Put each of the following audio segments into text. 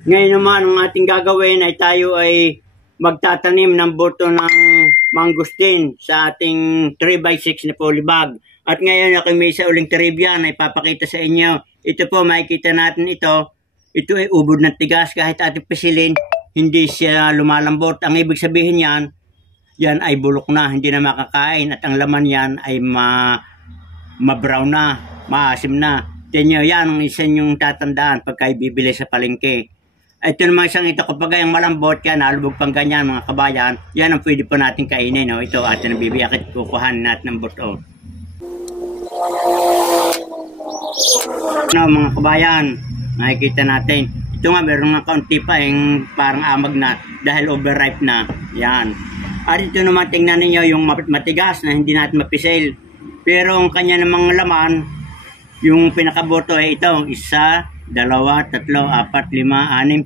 Ngayon naman, ang ating gagawin ay tayo ay magtatanim ng buto ng mangustin sa ating 3x6 na polybag. At ngayon ako may isa uling trivia na ipapakita sa inyo. Ito po, makikita natin ito. Ito ay ubod ng tigas. Kahit ating pisilin, hindi siya lumalambot. Ang ibig sabihin yan ay bulok na, hindi na makakain. At ang laman yan ay ma-brown na, maasim na. Tingnan nyo, yan ang isa yung tatandaan pagka ibibili sa palengke. Ito naman isang ito, kapag yung malambot yan, nalubog pang ganyan mga kabayan, yan ang pwede po natin kainin. No? Ito, atin ang bibiyak at kukuhanin natin ng buto. No, mga kabayan, nakikita natin. Ito nga, meron nga kaunti pa yung parang amag na dahil overripe na. Yan. At ito naman, tingnan ninyo yung matigas na hindi natin mapisil. Pero ang kanya namang laman, yung pinakaboto ay ito, 1, 2, 3, 4, 5, 6,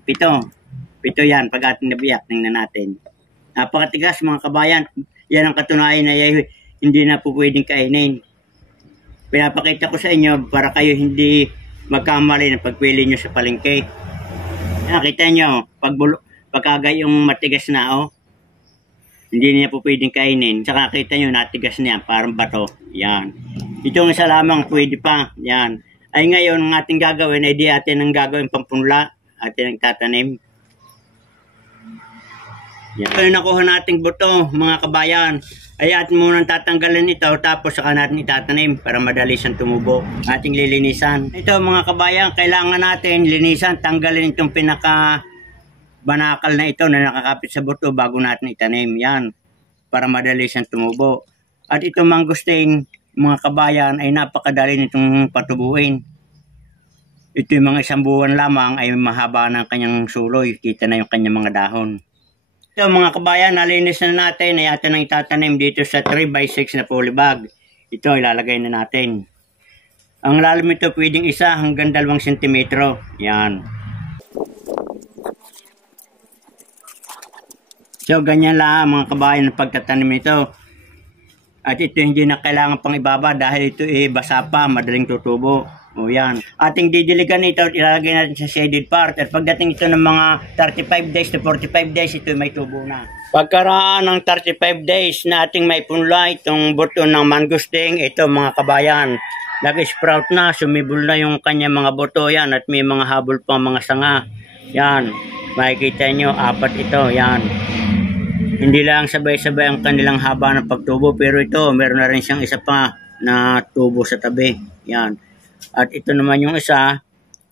7. 7 yan, pag ating nabiyak, tingnan natin. Napakatigas mga kabayan. Yan ang katunayan na hindi na po pwedeng kainin. Pinapakita ko sa inyo para kayo hindi magkamali ng pagpili nyo sa palengke. Nakita nyo, pagkagay yung matigas na, hindi niya po pwedeng kainin. Saka kita nyo, natigas niya, parang bato. Yan. Itong isa lamang pwede pa. Yan. Ay ngayon, ang ating gagawin ay di atin ang gagawin pampunla. Atin ang tatanim. Yan. Ito yung nakuha nating buto, mga kabayan. Ay atin munang tatanggalin ito, tapos saka natin itatanim para madali siyang tumubo. Ating lilinisan. Ito mga kabayan, kailangan natin linisan, tanggalin itong banakal na ito na nakakapit sa buto bago natin itanim. Yan. Para madali siyang tumubo. At itong mangustin, mga kabayan, ay napakadali nitong patubuin. Ito yung mga 1 buwan lamang ay mahaba ng kanyang suloy. Kita na yung kanyang mga dahon. Ito mga kabayan, nalinis na natin ay atin ang itatanim dito sa 3x6 na polybag. Ito ilalagay na natin. Ang lalim ito pwedeng 1 hanggang 2 cm. Yan. So ganyan lang mga kabayan ang pagtatanim nito. At ito hindi na kailangan pang ibaba dahil ito basa pa, madaling tutubo. O yan. Ating didiligan ito at ilalagay natin sa shaded part. At pagdating ito ng mga 35 days to 45 days, ito may tubo na. Pagkaraan ng 35 days na ating may punla itong buto ng mangustin, ito mga kabayan, nag-sprout na, sumibol na yung kanya mga buto yan at may mga habol pang mga sanga. Yan. Makikita nyo, 4 ito. Yan. Hindi lang sabay-sabay ang kanilang haba ng pagtubo, pero ito, meron na rin siyang isa pa na tubo sa tabi. Yan. At ito naman yung isa,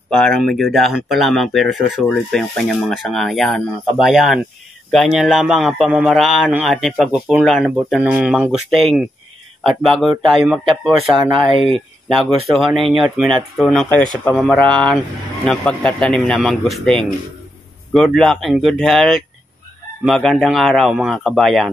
parang medyo dahon pa lamang pero susuloy pa yung kanyang mga sanga. Yan, mga kabayan. Ganyan lamang ang pamamaraan ng ating pagpupunla ng buto ng mangustin. At bago tayo magtapos, sana ay nagustuhan ninyo at minatutunan kayo sa pamamaraan ng pagtatanim ng mangustin. Good luck and good health. Magandang araw mga kabayan.